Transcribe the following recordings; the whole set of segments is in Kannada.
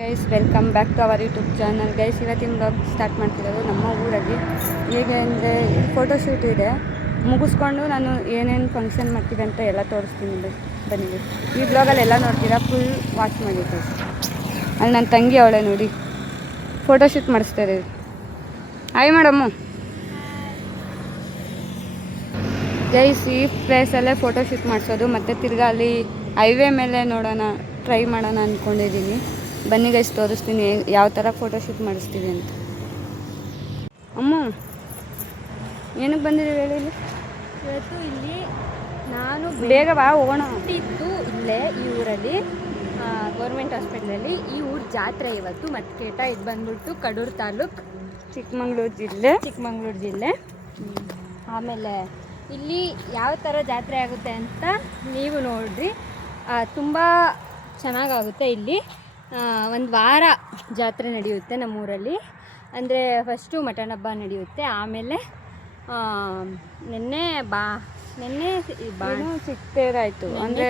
Guys welcome back to our YouTube channel. Guys ಇವತ್ತಿನ ಬ್ಲಾಗ್ ಸ್ಟಾರ್ಟ್ ಮಾಡ್ತಿರೋದು ನಮ್ಮ ಊರಲ್ಲಿ. ಹೇಗೆ ಅಂದರೆ ಫೋಟೋಶೂಟ್ ಇದೆ, ಮುಗಿಸ್ಕೊಂಡು ನಾನು ಏನೇನು ಫಂಕ್ಷನ್ ಮಾಡ್ತೀವಿ ಅಂತ ಎಲ್ಲ ತೋರಿಸ್ತೀನಿ. ಬನ್ನಿ, ಈ ಬ್ಲಾಗಲ್ಲಿ ಎಲ್ಲ ನೋಡ್ತೀರಾ, ಫುಲ್ ವಾಚ್ ಮಾಡಿ ಗೈಸ್. ಅಲ್ಲಿ ನನ್ನ ತಂಗಿ ಅವಳೆ ನೋಡಿ, ಫೋಟೋಶೂಟ್ ಮಾಡಿಸ್ತಾರೆ. Hi madam. ಗೈಸ್ ಈ ಪ್ಲೇಸಲ್ಲೇ ಫೋಟೋಶೂಟ್ ಮಾಡಿಸೋದು, ಮತ್ತು ತಿರ್ಗಾ ಅಲ್ಲಿ ಹೈವೇ ಮೇಲೆ ನೋಡೋಣ, ಟ್ರೈ ಮಾಡೋಣ ಅಂದ್ಕೊಂಡಿದ್ದೀನಿ. ಬನ್ನಿ ಗೈಸ್ ತೋರಿಸ್ತೀನಿ ಯಾವ ಥರ ಫೋಟೋಶೂಟ್ ಮಾಡಿಸ್ತೀವಿ ಅಂತ. ಅಮ್ಮ ಏನಕ್ಕೆ ಬಂದಿದ್ದೀವಿ ಹೇಳಿ? ಇವತ್ತು ಇಲ್ಲಿ ನಾನು ಬೇಗ ಬಾ ಹೋಗೋಣ. ಇದ್ದು ಇಲ್ಲೇ ಈ ಊರಲ್ಲಿ ಗೌರ್ಮೆಂಟ್ ಹಾಸ್ಪಿಟ್ಲಲ್ಲಿ. ಈ ಊರು ಜಾತ್ರೆ ಇವತ್ತು. ಮತ್ಕೇಟ ಇದು ಬಂದ್ಬಿಟ್ಟು ಕಡೂರು ತಾಲೂಕು, ಚಿಕ್ಕಮಂಗ್ಳೂರು ಜಿಲ್ಲೆ. ಆಮೇಲೆ ಇಲ್ಲಿ ಯಾವ ಥರ ಜಾತ್ರೆ ಆಗುತ್ತೆ ಅಂತ ನೀವು ನೋಡ್ರಿ. ತುಂಬ ಚೆನ್ನಾಗಾಗುತ್ತೆ ಇಲ್ಲಿ. ಒಂದು ವಾರ ಜಾತ್ರೆ ನಡೆಯುತ್ತೆ ನಮ್ಮೂರಲ್ಲಿ. ಅಂದರೆ ಫಸ್ಟು ಮಟನ್ ಹಬ್ಬ ನಡೆಯುತ್ತೆ, ಆಮೇಲೆ ನಿನ್ನೆ ಚಿಕ್ಕ ತೇರಾಯಿತು. ಅಂದರೆ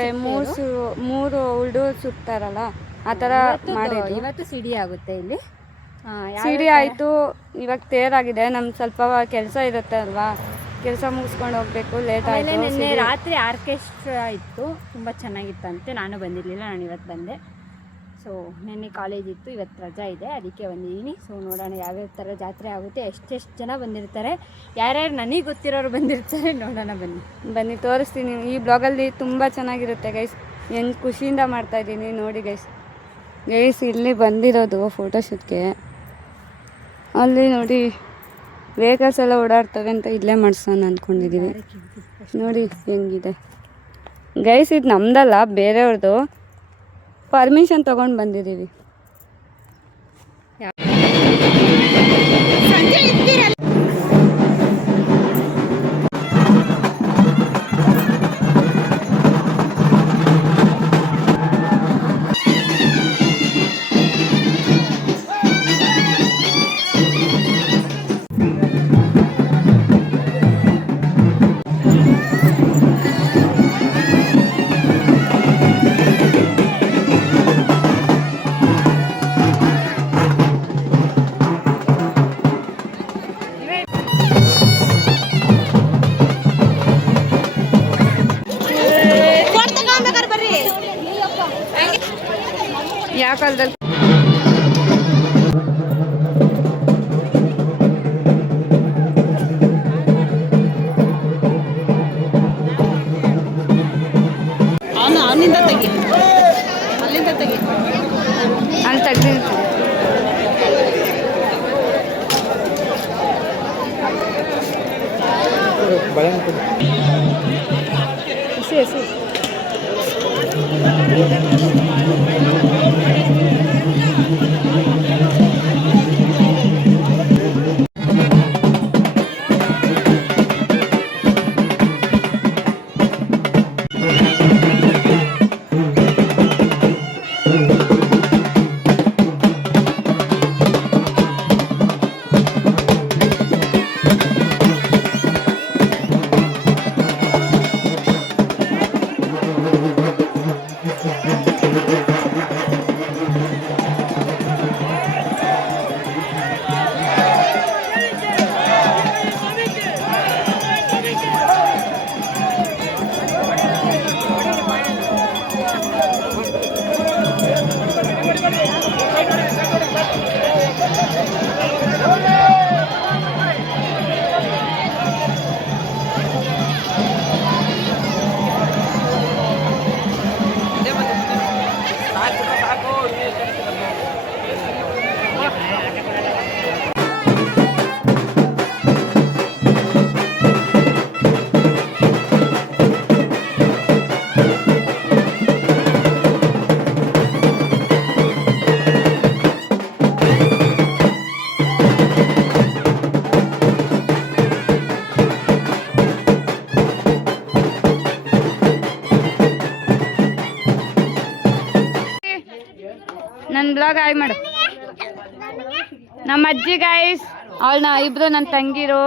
ಮೂರು ಉಲ್ಡು ಸುತ್ತಾರಲ್ಲ, ಆ ಥರ ಮಾಡಿದ್ದು. ಇವತ್ತು ಸಿಡಿ ಆಗುತ್ತೆ ಇಲ್ಲಿ. ಸಿಡಿ ಆಯಿತು, ಇವಾಗ ತೇರಾಗಿದೆ. ನಮ್ಗೆ ಸ್ವಲ್ಪ ಕೆಲಸ ಇರುತ್ತೆ ಅಲ್ವಾ, ಕೆಲಸ ಮುಗಿಸ್ಕೊಂಡು ಹೋಗಬೇಕು, ಲೇಟ್ ಆಯಿತು. ನಿನ್ನೆ ರಾತ್ರಿ ಆರ್ಕೆಸ್ಟ್ರಾ ಇತ್ತು, ತುಂಬ ಚೆನ್ನಾಗಿತ್ತಂತೆ. ನಾನು ಬಂದಿರಲಿಲ್ಲ, ನಾನು ಇವತ್ತು ಬಂದೆ. ಸೊ ನಿನ್ನೆ ಕಾಲೇಜ್ ಇತ್ತು, ಇವತ್ತು ರಜಾ ಇದೆ, ಅದಕ್ಕೆ ಬಂದಿದ್ದೀನಿ. ಸೊ ನೋಡೋಣ ಯಾವ್ಯಾವ ಥರ ಜಾತ್ರೆ ಆಗುತ್ತೆ, ಎಷ್ಟೆಷ್ಟು ಜನ ಬಂದಿರ್ತಾರೆ, ಯಾರ್ಯಾರು ನನಗೆ ಗೊತ್ತಿರೋರು ಬಂದಿರ್ತಾರೆ, ನೋಡೋಣ. ಬನ್ನಿ ತೋರಿಸ್ತೀನಿ. ಈ ಬ್ಲಾಗಲ್ಲಿ ತುಂಬ ಚೆನ್ನಾಗಿರುತ್ತೆ ಗೈಸ್. ಏನು ಖುಷಿಯಿಂದ ಮಾಡ್ತಾಯಿದ್ದೀನಿ ನೋಡಿ ಗೈಸ್. ಇಲ್ಲಿ ಬಂದಿರೋದು ಫೋಟೋಶೂಟ್ಗೆ. ಅಲ್ಲಿ ನೋಡಿ ವೆಹಿಕಲ್ಸ್ ಎಲ್ಲ ಓಡಾಡ್ತವೆ ಅಂತ ಇಲ್ಲೇ ಮಾಡಿಸೋಣ ಅಂದ್ಕೊಂಡಿದ್ದೀವಿ. ನೋಡಿ ಹೆಂಗಿದೆ ಗೈಸ್. ಇದು ನಮ್ಮದಲ್ಲ, ಬೇರೆಯವ್ರದ್ದು. ಪರ್ಮಿಷನ್ ತೊಗೊಂಡು ಬಂದಿದ್ದೀವಿ. ಯಾವ ಕಾಲದಲ್ಲಿ ಅವನಿಂದ ತೆಗಿ, ಅಲ್ಲಿಂದ ತೆಗಿ, ಅಲ್ಲಿ ತೆಗ್ದು ಎಸಿ ನನ್ನ ಬ್ಲಾಗ್ ಆಯ್ ಮಾಡು. ನಮ್ಮ ಅಜ್ಜಿ ಗಾಯ್ಸ್, ಅವಳನ್ನ ಇಬ್ರು ನನ್ನ ತಂಗಿರು.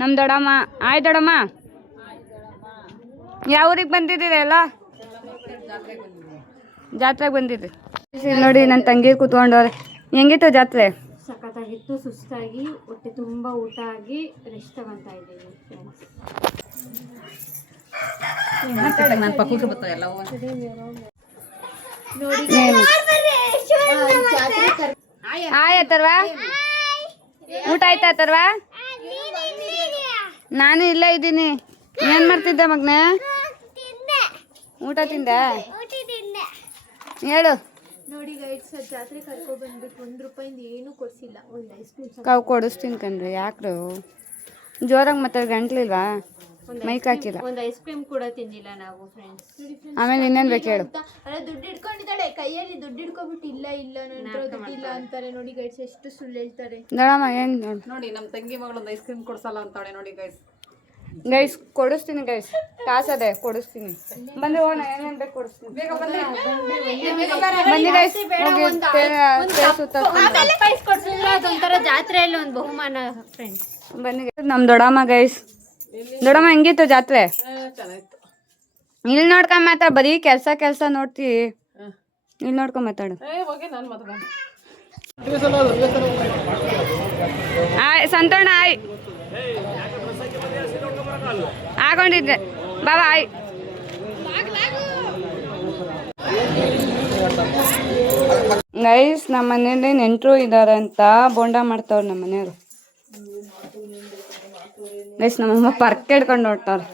ನಮ್ಮ ದೊಡ್ಡಮ್ಮ. ಆಯ್ ದೊಡ್ಡಮ್ಮ, ಯಾವ ಊರಿಗೆ ಬಂದಿದ್ದೀರಿ ಎಲ್ಲ? ಜಾತ್ರೆಗೆ ಬಂದಿದ್ರಿ. ನೋಡಿ ನನ್ನ ತಂಗಿ ಕೂತ್ಕೊಂಡವ್ರೆ. ಹೆಂಗಿತ್ತು ಜಾತ್ರೆ? ಸಖತ್ತಾಗಿತ್ತು. ಸುಸ್ತಾಗಿ ಹೊಟ್ಟೆ ತುಂಬ ಊಟ ಆಗಿ ರೆಸ್ಟ್ ತಗೊತಾ ಇದ್ದೀವಿ ಆಯ್ ಅಥರ್ವಾ, ಊಟ ಆಯ್ತಾ ಅಥರ್ವಾ? ನಾನು ಇಲ್ಲೇ ಇದ್ದೀನಿ. ಏನು ಮಾಡ್ತಿದ್ದೆ ಮಗನೇ? ಊಟ ತಿಂದೆ? ಹೇಳು. ನೋಡಿ ಗೈಡ್ಸ್, ಜಾತ್ರೆ ಕರ್ಕೊ ಬಂದ್ಬಿಟ್ಟು 1 ರೂಪಾಯಿಂದ ಏನೂ ಕೊಡ್ಸಿಲ್ಲ. ಒಂದು ಐಸ್ ಕ್ರೀಮ್ ಕಾವು ಕೊಡಿಸ್ತೀನಿ ಕಣ್ರಿ. ಯಾಕ್ರು ಜೋರಾಗಿ ಮತ್ತೆ ಗಂಟ್ಲಿಲ್ವಾ? ಮೈಕ್ ಹಾಕಿಲ್ಲ. ಒಂದು ಐಸ್ ಕ್ರೀಮ್ ಕೂಡ ತಿಂದಿಲ್ಲ ನಾವು ಫ್ರೆಂಡ್ಸ್. ಆಮೇಲೆ ಇನ್ನೇನು ಬೇಕು ಹೇಳು? ಅಲ್ಲ, ದುಡ್ಡು ಇಟ್ಕೊಂಡಿದ್ದಾಳೆ ಕೈಯಲ್ಲಿ. ದುಡ್ಡು ಇಟ್ಕೊಬಿಟ್ಟು ಇಲ್ಲ ನನ್ನ ಹತ್ರ ದುಡ್ಡಿಲ್ಲ ಅಂತಾರೆ. ನೋಡಿ ಗೈಡ್ಸ್, ಎಷ್ಟು ಸುಳ್ಳು ಹೇಳ್ತಾರೆ. ದೊಡ್ಡಮ್ಮ ಏನು ನೋಡಿ, ನಮ್ಮ ತಂಗಿ ಮಗಳು ಒಂದು ಐಸ್ ಕ್ರೀಮ್ ಕೊಡ್ಸಲ್ಲ ಅಂತಾಳೆ ನೋಡಿ ಗೈಸ್. ಗೈಸ್ ಕೊಡಿಸ್ತೀನಿ ಗೈಸ್, ಕಾಸದೆ ಕೊಡಿಸ್ತೀನಿ. ಬಂದು ಹೋಗೋಣ, ಏನೇನು ಬೇಕು ಕೊಡಿಸ್ತೀನಿ. ಬನ್ನಿ ಗೈಸ್, ಅದೊಂಥರ ಜಾತ್ರೆಯಲ್ಲಿ ಒಂದು ಬಹುಮಾನ ಫ್ರೆಂಡ್ಸ್. ಬನ್ನಿ ನಮ್ಮ ದೊಡ್ಡಮ್ಮ ಗೈಸ್. ದೊಡ್ಡಮ್ಮ ಹೆಂಗಿತ್ತು ಜಾತ್ರೆ? ಚೆನ್ನಾಗಿತ್ತು. ಇಲ್ಲಿ ನೋಡ್ಕೊಂಡ್ ಮಾತಾಡ, ಬರೀ ಕೆಲಸ ನೋಡ್ತಿ. ಇಲ್ಲಿ ನೋಡ್ಕೊಂಡ್ ಮಾತಾಡು. ನಾನು ಮಾತಾಡ ಆಯ್ ಸಂತೋಣ, ಆಯ್ ಆಗೊಂಡಿದ್ದೆ ಬಾಬಾ. ಆಯ್ ಗೈಸ್, ನಮ್ಮ ಮನೇಲಿ ನೆಂಟರು ಇದ್ದಾರೆ ಅಂತ ಬೋಂಡ ಮಾಡ್ತಾವ್ರು ನಮ್ಮ ಮನೆಯವರು. ಗೈಸ್, ನಮ್ಮಮ್ಮ ಪರ್ಕೆ ಹಿಡ್ಕೊಂಡು ಹೊರ್ಟವ್ರೆ.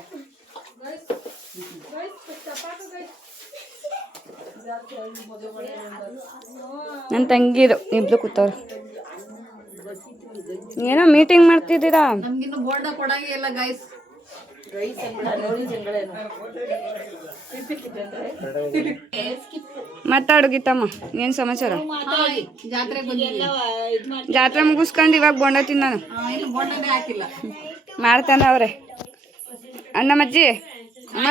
ನನ್ನ ತಂಗಿರು ಇಬ್ರು ಕೂತವ್ರು. ಏನೋ ಮೀಟಿಂಗ್ ಮಾಡ್ತಿದ್ದೀರಾ? ನಮ್ಗಿನ್ನು ಬೋರ್ಡ ಕೊಡಂಗೆ ಇಲ್ಲ ಗೈಸ್. ಮಾತಾಡು ಗೀತಮ್ಮ, ಏನು ಸಮಾಚಾರ? ಜಾತ್ರೆಗೆ ಬಂದಿಲ್ಲ, ಜಾತ್ರೆ ಮುಗಿಸ್ಕೊಂಡು ಇವಾಗ ಬೋಂಡ ತಿನ್ನೋಣ. ಇನ್ನು ಬೋರ್ಡನೇ ಹಾಕಿಲ್ಲ. ಮಾಡ್ತಾನೆ ಅವ್ರೆ ಅಣ್ಣಮ್ಮಜ್ಜಿ. ಅಮ್ಮ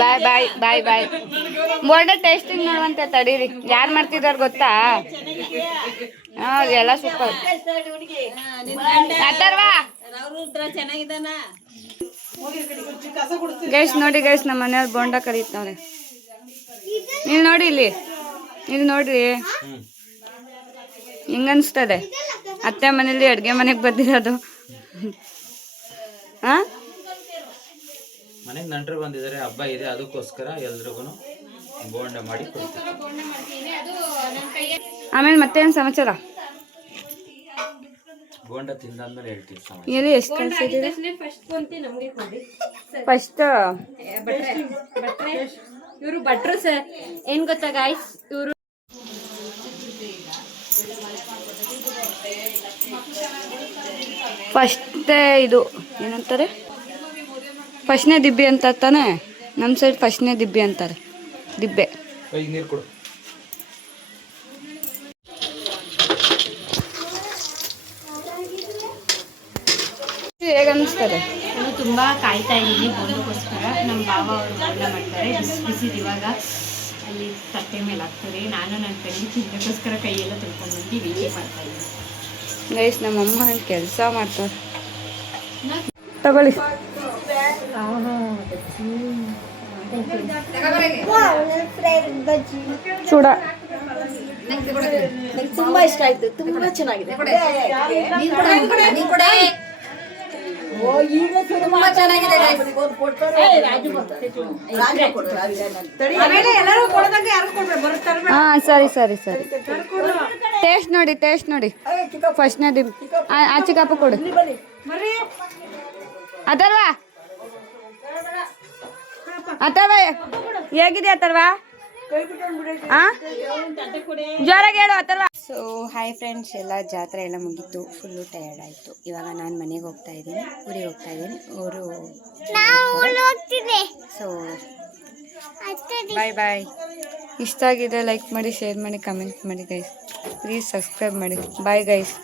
ಬಾಯ್ ಬಾಯ್ ಬಾಯ್ ಬಾಯ್. ಬೋಂಡ ಟೇಸ್ಟಿಂಗ್ ನೋಡುವಂತೆ ತಡೀರಿ. ಯಾರು ಮಾಡ್ತಿದಾರ ಗೊತ್ತಾ? ಎಲ್ಲ ಸೂಪರ್. ಅಥರ್ವಾ ಗೈಸ್, ನೋಡಿ ಗೈಸ್, ನಮ್ಮ ಮನೆಯವ್ರು ಬೋಂಡ ಕರೀತಾವ್ರೆ. ಇಲ್ಲಿ ನೋಡಿ, ಇಲ್ಲಿ ನೋಡ್ರಿ ಹೆಂಗನ್ಸ್ತದೆ. ಅತ್ತೆ ಮನೇಲಿ ಅಡುಗೆ ಮನೆಗೆ ಬಂದಿರೋದು. ಮನೆಗೆ ನೆಂಟರು ಬಂದಿದ್ದಾರೆ, ಹಬ್ಬ ಇದೆ, ಅದಕ್ಕೋಸ್ಕರ ಎಲ್ರಿಗೂ ಬೋಂಡ ಮಾಡಿ ಕೊಡ್ತೀವಿ. ಆಮೇಲೆ ಮತ್ತೇನು ಸಮಾಚಾರ? ಬೋಂಡ ತಿಂದಾದ್ಮೇಲೆ ಹೇಳ್ತೀವಿ ಸಮಾಚಾರ. ಎಲ್ಲಿ ಎಷ್ಟು ಕಳ್ಸಿದ್ದೀರಿ? ಫಸ್ಟ್ ಇವರು ಭಟ್ರು ಸರ್. ಏನು ಗೊತ್ತಾ ಗಾಯ್ಸ್, ಇವರು ಫಸ್ಟೇ ಇದು ಏನಂತಾರೆ, ಫಸ್ಟ್ನೇ ದಿಬ್ಬಿ ಅಂತ ತಾನೆ. ನಮ್ಮ ಸೈಡ್ ಫಸ್ಟ್ನೇ ದಿಬ್ಬಿ ಅಂತಾರೆ, ದಿಬ್ಬೆ. ಈಗ ನೀರು ಕೊಡು. ಹೇಗೆ ಅನ್ನಿಸ್ತದೆ? ನಾನು ತುಂಬ ಕಾಯ್ತಾ ಇದ್ದೀನಿ ಬೋಂಡಕ್ಕೋಸ್ಕರ. ನಮ್ಮ ಬಾವ ಅವರು ಬೋಂಡ ಮಾಡ್ತಾರೆ, ಬಿಸಿದು ಇವಾಗ ಅಲ್ಲಿ ತಟ್ಟೆ ಮೇಲೆ ಹಾಕ್ತಾರೆ. ನಾನು ನನ್ನ ತಂಗಿ ತಿನ್ನೋಕ್ಕೋಸ್ಕರ ಕೈಯೆಲ್ಲ ತೊಳ್ಕೊಂಡು ವೇಟಿಂಗ್ ಮಾಡ್ತಾ ಇದ್ದೀನಿ. ಗೈಸ್, ನಮ್ಮಮ್ಮ ಕೆಲಸ ಮಾಡ್ತಾರೆ. ತಗೊಳ್ಳಿ. ಚೂಡ ತುಂಬಾ ಇಷ್ಟ ಆಯ್ತು, ತುಂಬಾ ಚೆನ್ನಾಗಿದೆ. ಹಾಂ, ಸರಿ ಸರಿ ಸರಿ. ಟೇಸ್ಟ್ ನೋಡಿ. ಫಸ್ಟ್ನೇ ದಿಬ್ಬ ಆಚೆ ಕಾಪ ಕೊಡು. ಅಥರ್ವಾ ಹೇಗಿದೆ ಅಥರ್ವಾ? ಜೋರಾಗಿ ಹೇಳು ಅಥರ್ವಾ. ಸೊ ಹಾಯ್ ಫ್ರೆಂಡ್ಸ್, ಎಲ್ಲ ಜಾತ್ರೆ ಎಲ್ಲ ಮುಗೀತು, ಫುಲ್ಲು ಟಯರ್ಡ್ ಆಯಿತು. ಇವಾಗ ನಾನು ಮನೆಗೆ ಹೋಗ್ತಾ ಇದ್ದೀನಿ, ಊರಿಗೆ ಹೋಗ್ತಾ ಇದ್ದೀನಿ. ಅವರು ಸೊ ಬಾಯ್ ಬಾಯ್. ಇಷ್ಟ ಆಗಿದೆ ಲೈಕ್ ಮಾಡಿ, ಶೇರ್ ಮಾಡಿ, ಕಮೆಂಟ್ ಮಾಡಿ ಗೈಸ್. ಪ್ಲೀಸ್ ಸಬ್ಸ್ಕ್ರೈಬ್ ಮಾಡಿ. Bye guys.